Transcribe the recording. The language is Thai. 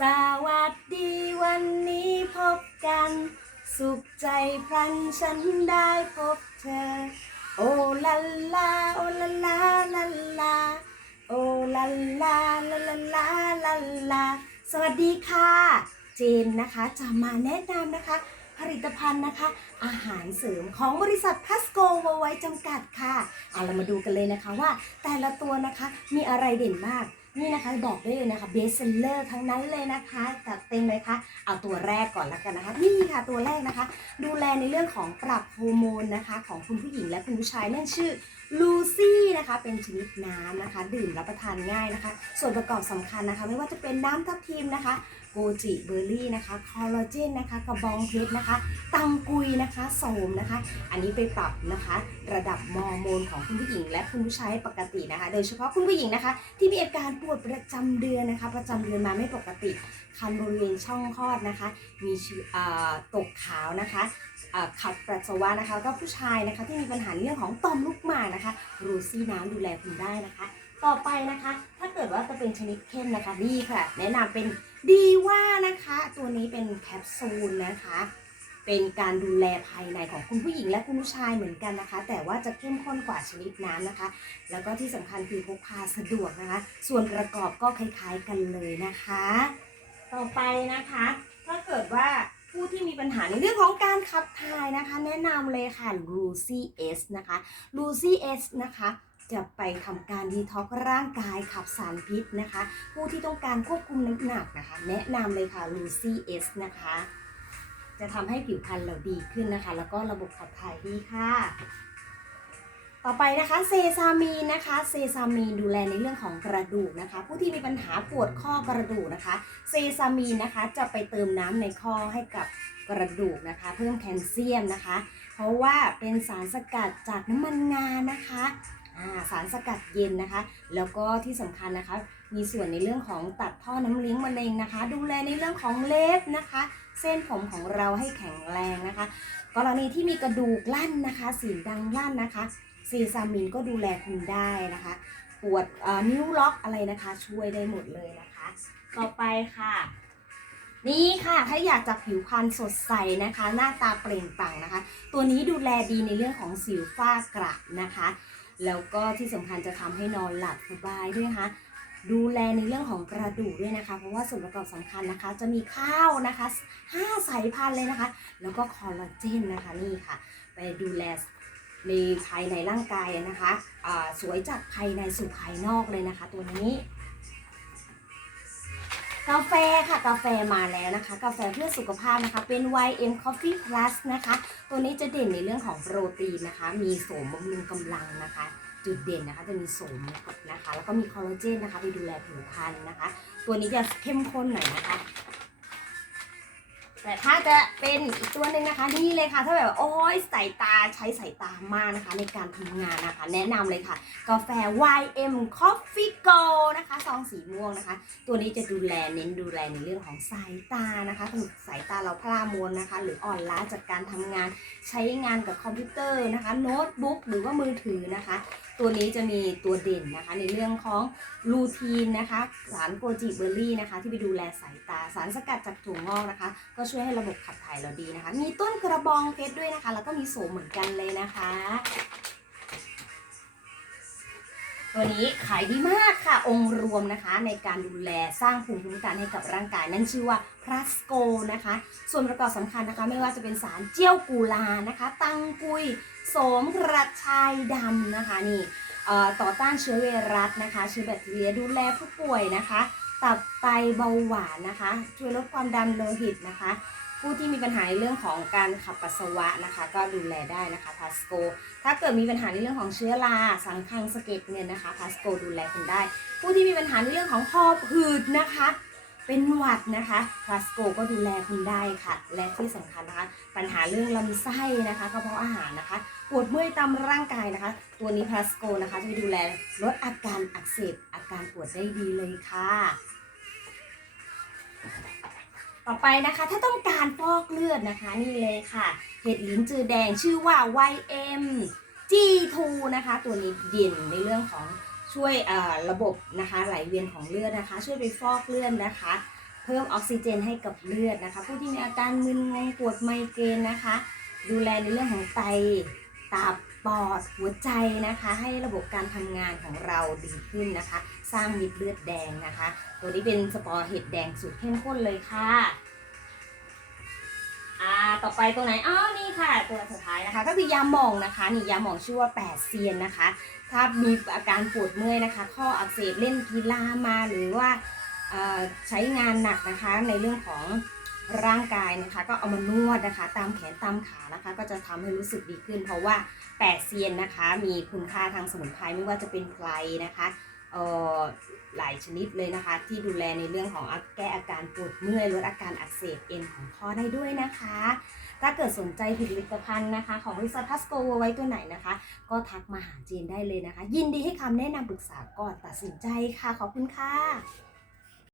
สวัสดีวันนี้พบกัน สุขใจพลันฉันได้พบเธอ โอลาลาโอลาลาลาลาโอลาลาลาลาลาลาลาสวัสดีค่ะ เจนนะคะจะมาแนะนำนะคะ ผลิตภัณฑ์นะคะ อาหารเสริมของบริษัทพัสโกวไว้จำกัดค่ะเอาเรามาดูกันเลยนะคะว่าแต่ละตัวนะคะมีอะไรเด่นมาก นี่นะคะบอกได้เลยนะคะเบสเซลเลอร์ทั้งนั้นเลยนะคะจัดเต็มเลยค่ะเอาตัวแรกก่อนละกันนะคะ นี่ค่ะตัวแรกนะคะ ดูแลในเรื่องของปรับฮอร์โมนนะคะ ของคุณผู้หญิงและคุณผู้ชายนั่นชื่อลูซี่นะคะเป็นชนิดน้ำนะคะ ดื่มรับประทานง่ายนะคะ ส่วนประกอบสำคัญนะคะ ไม่ว่าจะเป็นน้ำทับทิมนะคะ โกจิเบอร์รี่นะคะ คอลลาเจนนะคะ กระบองเพชรนะคะ ตังกุยนะคะ โสมนะคะ อันนี้ไปปรับนะคะ ระดับฮอร์โมนของคุณผู้หญิง และคุณผู้ชายปกตินะคะ โดยเฉพาะคุณผู้หญิงนะคะ ที่มีอาการปวดประจำเดือนนะคะ ประจำเดือนมาไม่ปกติ คันบริเวณช่องคลอดนะคะ มีตกขาวนะคะขัดปัสสาวะนะคะแล้วก็ผู้ชายนะคะที่มีปัญหาเรื่องของต่อมลูกหมากนะคะ รูซี่น้ำดูแลคุณได้นะคะ ต่อไปนะคะ ถ้าเกิดว่าจะเป็นชนิดเข้มนะคะดีค่ะ แนะนำเป็นดีว่านะคะ ตัวนี้เป็นแคปซูลนะคะ เป็นการดูแลภายในของคุณผู้หญิงและคุณผู้ชายเหมือนกันนะคะ แต่ว่าจะเข้มข้นกว่าชนิดน้ำนะคะ แล้วก็ที่สำคัญคือพกพาสะดวกนะคะ ส่วนประกอบก็คล้ายๆกันเลยนะคะ ต่อไปนะคะ ถ้าเกิดว่าผู้ที่มีปัญหาในเรื่องของการขับถ่ายนะคะ แนะนำเลยค่ะ Lucy S นะคะ Lucy S นะคะ จะไปทำการดีท็อกซ์ร่างกายขับสารพิษนะคะ ผู้ที่ต้องการควบคุมน้ำหนักนะคะ แนะนำเลยค่ะ Lucy S นะคะ จะทำให้ผิวพรรณเราดีขึ้นนะคะ แล้วก็ระบบขับถ่ายดีค่ะต่อไปนะคะเซซามีนนะคะเซซามีนดูแลในเรื่องของกระดูกนะคะ ผู้ที่มีปัญหาปวดข้อกระดูกนะคะ เซซามีนนะคะจะไปเติมน้ำในข้อให้กับกระดูกนะคะ เพิ่มแคลเซียมนะคะ เพราะว่าเป็นสารสกัดจากน้ำมันงานะคะ สารสกัดเย็นนะคะ แล้วก็ที่สำคัญนะคะ มีส่วนในเรื่องของตัดท่อน้ำเลี้ยงมะเร็งนะคะ ดูแลในเรื่องของเล็บนะคะ เส้นผมของเราให้แข็งแรงนะคะ กรณีที่มีกระดูกลั่นนะคะสีดังลั่นนะคะซีซามินก็ดูแลคุณได้นะคะ ปวดนิ้วล็อกอะไรนะคะ ช่วยได้หมดเลยนะคะ ต่อไปค่ะนี่ค่ะ ถ้าอยากจะผิวพรรณสดใสนะคะ หน้าตาเปล่งปลั่งนะคะ ตัวนี้ดูแลดีในเรื่องของสิวฝ้ากระนะคะ แล้วก็ที่สำคัญจะทำให้นอนหลับสบายด้วยนะคะ ดูแลในเรื่องของกระดูกด้วยนะคะ เพราะว่าส่วนประกอบสำคัญนะคะ จะมีข้าวนะคะ5สายพันธุ์เลยนะคะ แล้วก็คอลลาเจนนะคะนี่ค่ะ ไปดูแลในภายในร่างกายนะคะสวยจากภายในสู่ภายนอกเลยนะคะ ตัวนี้ กาแฟค่ะกาแฟมาแล้วนะคะ กาแฟเพื่อสุขภาพนะคะ เป็น YM Coffee Plus นะคะ ตัวนี้จะเด่นในเรื่องของโปรตีนนะคะ มีโสมบำรุงกำลังนะคะ จุดเด่นนะคะจะมีโสมนะคะ แล้วก็มีคอลลาเจนนะคะไปดูแลผิวพรรณนะคะ ตัวนี้จะเข้มข้นหน่อยนะคะ แต่ถ้าจะเป็นอีกตัวหนึ่งนะคะนี่เลยค่ะ ถ้าแบบโอ้ยสายตาใช้สายตามากนะคะ ในการทำงานนะคะ แนะนำเลยค่ะ กาแฟ YM Coffee Go นะคะซองสีม่วงนะคะ ตัวนี้จะดูแลเน้นดูแลในเรื่องของสายตานะคะถ้าสายตาเราพร่ามัวนะคะ หรืออ่อนล้าจากการทำงานใช้งานกับคอมพิวเตอร์นะคะโน้ตบุ๊กหรือว่ามือถือนะคะตัวนี้จะมีตัวเด่นนะคะ ในเรื่องของลูทีนนะคะ สารโกจิเบอร์รี่นะคะ ที่ไปดูแลสายตาสารสกัดจากถั่วงอกนะคะ ก็ช่วยให้ระบบขับถ่ายเราดีนะคะ มีต้นกระบองเพชรด้วยนะคะ แล้วก็มีโสมเหมือนกันเลยนะคะ ตัวนี้ขายดีมากค่ะ องค์รวมนะคะในการดูแลสร้างภูมิคุ้มกันให้กับร่างกาย นั่นชื่อว่าพลัสโกนะคะ ส่วนประกอบสำคัญนะคะ ไม่ว่าจะเป็นสารเจียวกูลานะคะ ตังกุยโสมกระชายดำนะคะนี่ต่อต้านเชื้อไวรัสนะคะ เชื้อแบคทีเรียดูแลผู้ป่วยนะคะ ตับไตเบาหวานนะคะ ช่วยลดความดันโลหิตนะคะ ผู้ที่มีปัญหาในเรื่องของการขับปัสสาวะนะคะ ก็ดูแลได้นะคะพาสโก ถ้าเกิดมีปัญหาในเรื่องของเชื้อราสังคังสะเก็ดเงินนะคะพาสโกดูแลคุณได้ ผู้ที่มีปัญหาในเรื่องของคอหืดนะคะ เป็นหวัดนะคะพาสโกก็ดูแลคุณได้ค่ะ และที่สำคัญนะคะ ปัญหาเรื่องลำไส้นะคะกระเพาะอาหารนะคะปวดเมื่อยตามร่างกายนะคะ ตัวนี้พาสโกนะคะจะไปดูแลลดอาการอักเสบอาการปวดได้ดีเลยค่ะ ต่อไปนะคะ ถ้าต้องการฟอกเลือดนะคะ นี่เลยค่ะ เห็ดลิ้นจือแดงชื่อว่า YM G2 นะคะ ตัวนี้เด่นในเรื่องของช่วยระบบนะคะ ไหลเวียนของเลือดนะคะ ช่วยไปฟอกเลือดนะคะ เพิ่มออกซิเจนให้กับเลือดนะคะ ผู้ที่มีอาการมึนงงปวดไมเกรนนะคะ ดูแลในเรื่องของไตตับ ปอดหัวใจนะคะ ให้ระบบการทำงานของเราดีขึ้นนะคะ สร้างมิดเลือดแดงนะคะ ตัวนี้เป็นสปอร์เห็ดแดงสูตรเข้มข้นเลยค่ะอ่าต่อไปตัวไหนอ้าวนี่ค่ะ ตัวสุดท้ายนะคะ ก็คือยาหม่องนะคะนี่ยาหม่องชื่อว่าแปดเซียนนะคะ ถ้ามีอาการปวดเมื่อยนะคะ ข้ออักเสบเล่นกีฬามาหรือว่าใช้งานหนักนะคะในเรื่องของ ร่างกายนะคะ ก็เอามานวดนะคะ ตามแขนตามขานะคะ ก็จะทำให้รู้สึกดีขึ้น เพราะว่าแปดเซียนนะคะ มีคุณค่าทางสมุนไพรไม่ว่าจะเป็นไพรนะคะเอ่อหลายชนิดเลยนะคะ ที่ดูแลในเรื่องของแก้อาการปวดเมื่อยลดอาการอักเสบเอ็นของข้อได้ด้วยนะคะ ถ้าเกิดสนใจผลิตภัณฑ์นะคะ ของริซาทัสโกไว้ตัวไหนนะคะ ก็ทักมาหาเจนได้เลยนะคะ ยินดีให้คำแนะนำปรึกษาก่อนตัดสินใจค่ะ ขอบคุณค่ะ